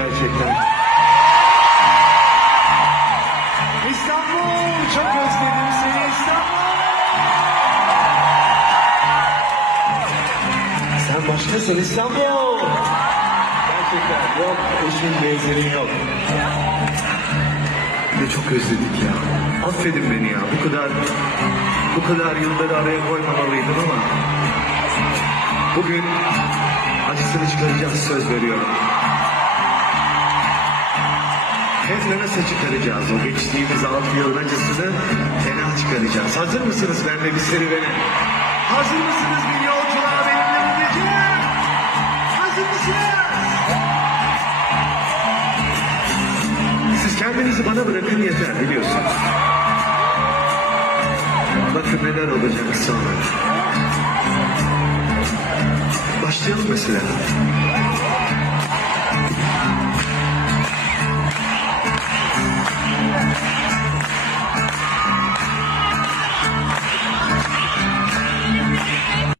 gerçekten. İstanbul, çok özledim seni İstanbul. Sen başkasın İstanbul. Gerçekten yok, eşin benzerin yok. Ne çok özledik ya. Affedin beni ya. Bu kadar yılları araya koymamalıydım ama bugün acısını çıkaracağız, söz veriyorum. Hem de nasıl çıkaracağız o geçtiğimiz 6 yılın acısını fena çıkaracağız. Hazır mısınız benimle bir serüvene? Hazır mısınız bir yolculuğa benimle bu gece? Hazır mısınız? Siz kendinizi bana bırakın yeter, biliyorsunuz. Bakın neler olacak sonra. Başlayalım mesela.